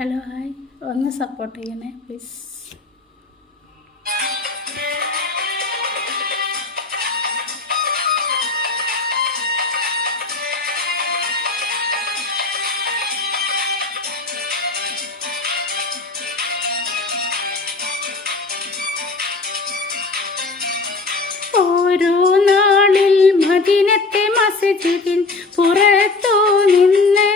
Hello hi, ഒന്ന് support ചെയ്യണേ please. ഓരോ നാളിൽ മദീനത്തെ മസ്ജിദിൻ പുറത്തു നിന്ന്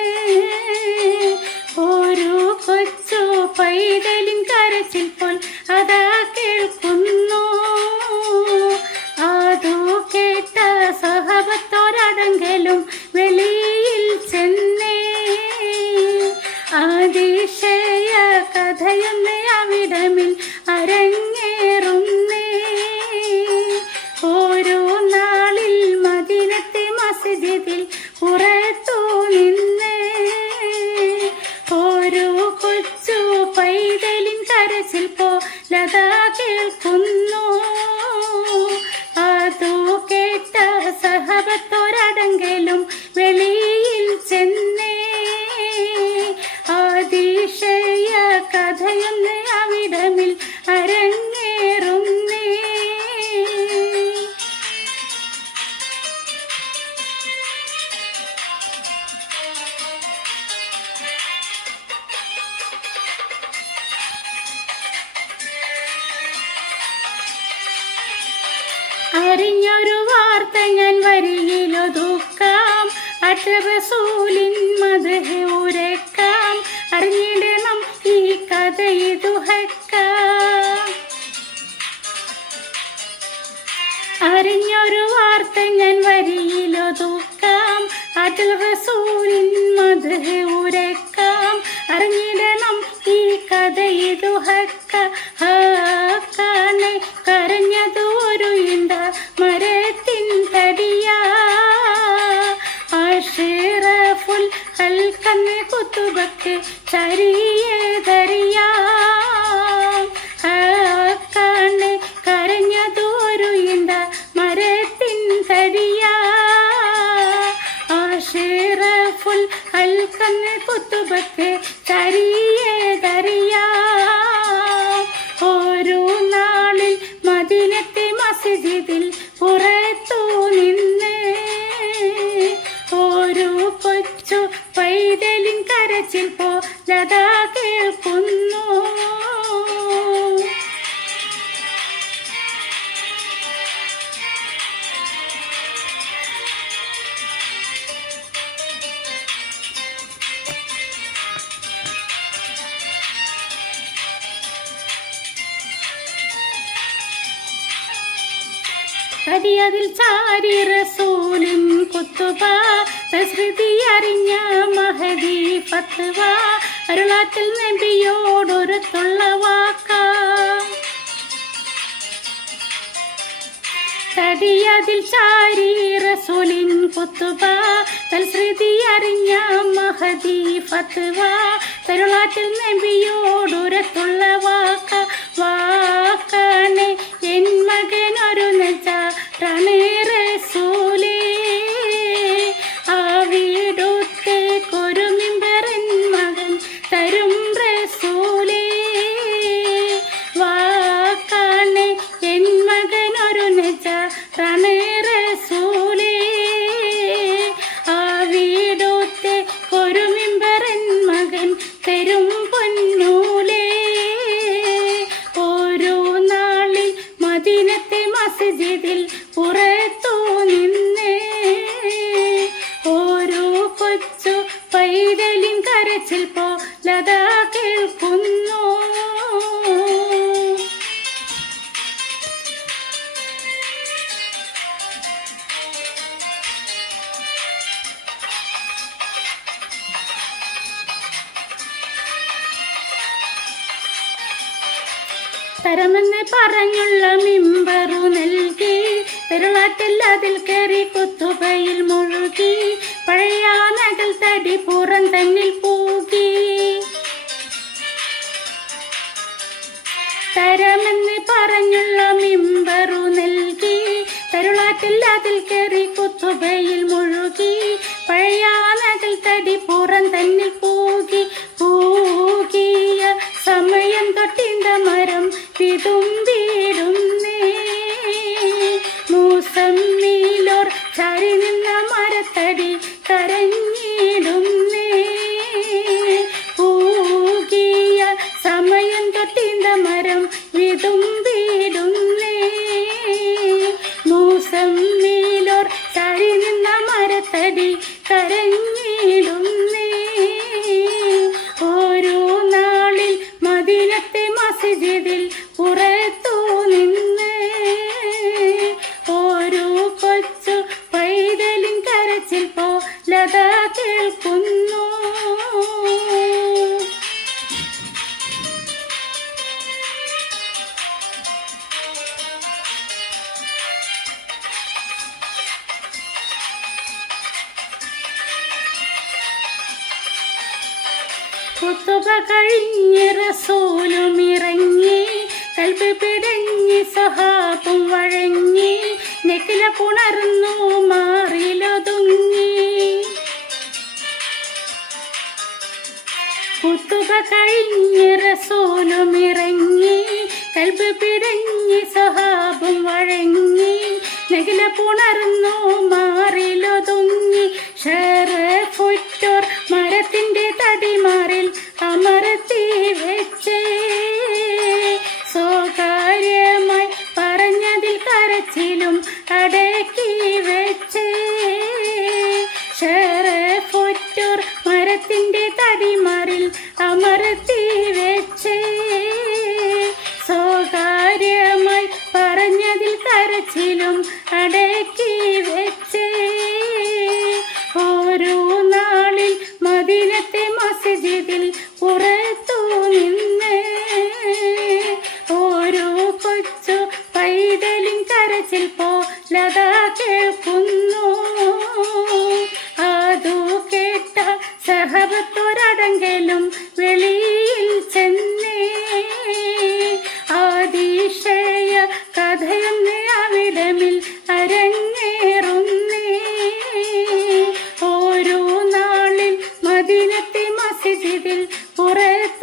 ഓരോ കൊച്ചു പൈതലിൻ കരച്ചിൽ പോൽ അതാ കേൾക്കുന്നു. അതോ കേട്ട സഹബത്തോരടങ്കലും വെളിയിൽ ചെന്നേ അതിശയ കഥയൊന്ന് അവിടമിൽ അരങ്ങേറുന്നേ. ഓരോ നാളിൽ മദീനത്തെ മസ്ജിദിൽ പുറത്തു നിന്ന് ഓരോ കൊച്ചു പൈതലിൻ കരച്ചിൽ പോലതാ കേൾക്കുന്നു. അതോ കേട്ട സഹബത്തോരടങ്കലും വെളിയിൽ ചെന്നേ അതിശയ കഥയൊന്ന് അവിടമിൽ അരങ്ങേറുന്നേ. അറിഞ്ഞൊരു വാർത്ത ഞാൻ വരിയിലൊതുക്കാം, അറ്ററസൂലിൻ മദ്ഹ് ഉരക്കാം, അറിഞ്ഞിടണം ഈ കഥ ഇതുഹക്കാം. അറിഞ്ഞൊരു വാർത്ത ഞാൻ വരിയിലൊതുക്കാം, അറ്ററസൂലിൻ മദ്ഹ് ഉരക്കാം, അറിഞ്ഞിടണം ഈ കഥ ഇതുഹക്കാം. കരഞ്ഞതു ഒരു ഇണ്ട മരത്തിൻ തടിയാ, അഷ്റഫുൽ ഖൽഖ് കുതുബക്ക് ചരിയേതറിയാ. കരഞ്ഞതു ഒരു ഇണ്ട മരത്തിൻ തടിയാ, അഷ്റഫുൽ ഖൽഖ് കുതുബക്ക് ചരിയേതറിയാ. ഓരോ നാളിൽ മദീനത്തെ മസ്ജിദിൽ പുറത്തു നിന്ന് ഓരോ കൊച്ചു പൈതലിൻ കരച്ചിൽ പോലതാ കേൾക്കുന്നു. അതിൽ ചാരി റസൂലിൻ കുത്തുബ, തസ്രീതി അറിഞ്ഞ മഹദി ഫത്വ, അരുളാറ്റൽ നബിയോടൊരുത്തുള്ള വാക്ക. തടിയതിൽ ചാരി റസൂലിൻ കുത്തുബ, തസ്രീതി അറിഞ്ഞ മഹദി ഫത്വ, അരുളാറ്റൽ നബിയോടൊരുത്തുള്ള വാക്ക. വാക്കാണ് എൻ മകനൊരു നെഞ്ചാണ് റസൂലേ, അവിടുത്തേക്കൊരു മിമ്പറിൻ മകൻ തരും റസൂലേ. വാക്കാണ് എൻ മകനൊരു നെഞ്ചാണ് റസൂലേ, അവിടുത്തേക്കൊരു മിമ്പറിൻ മകൻ തരും പൊന്നൂലേ. ഓരോ നാളിൽ മദീനത്തെ മസ്ജിദിൽ പുറത്തു നിന്ന് ഓരോ കൊച്ചു പൈതലിൻ കരച്ചിൽ പോലതാ കേൾക്കുന്നു. തരമെന്ന് പറഞ്ഞുള്ള മിമ്പറു നൽകി, പെരുളാറ്റിൽ അതിൽ കയറി കുത്തുബയിൽ മുഴുകി, പഴയ നഗൽ തടി പുറം തന്നിൽ പൂകി. തരമെന്ന് പറഞ്ഞുള്ള മിമ്പറു നൽകി, പെരുളാറ്റിൽ അതിൽ കയറി കുത്തുബയിൽ മുഴുകി, പഴയ നഗൽ തടി പുറം തന്നിൽ പൂകി. പൂകി കുത്തുബ കഴിഞ്ഞ് റസൂലും ഇറങ്ങി, കൽബ് പിടഞ്ഞ് സ്വഹാബും വഴങ്ങി, നെക്കില പുണർന്നു മാറിലൊതുങ്ങി. കുത്തുബ കഴിഞ്ഞ് റസൂലും ഇറങ്ങി, കൽബ് പിടഞ്ഞ് സ്വഹാബും വഴങ്ങി, നെക്കില പുണർന്നു മാറിലൊതുങ്ങി. ഷറഫുറ്റോർ മരത്തിന്റെ തടിമാറിൽ അമർത്തി വെച്ചേ, സ്വകാര്യമായി പറഞ്ഞതിൽ കരച്ചിലും അടക്കി വെച്ചേ. ഷറഫുറ്റോർ മരത്തിന്റെ തടിമാറിൽ അമർത്തി വെച്ചേ, സ്വകാര്യമായി പറഞ്ഞതിൽ കരച്ചിലും അടക്കി വെച്ചേ. ഓരോ നാളിൽ മദീനത്തെ മസ്ജിദിൽ പുറത്തു നിന്ന് ഓരോ കൊച്ചു പൈതലും കരച്ചിൽ പോലതാ കേൾക്കുന്നു. അതു കേട്ട സഹബത്തോരടങ്കലും വെളിയിൽ ചെന്നേ, അതിശയ കഥയൊന്ന് അവിടമിൽ അരങ്ങേറുന്നേ. ഓരോ നാളിൽ മദീനത്തെ മസ്ജിദിൽ പുറത്ത്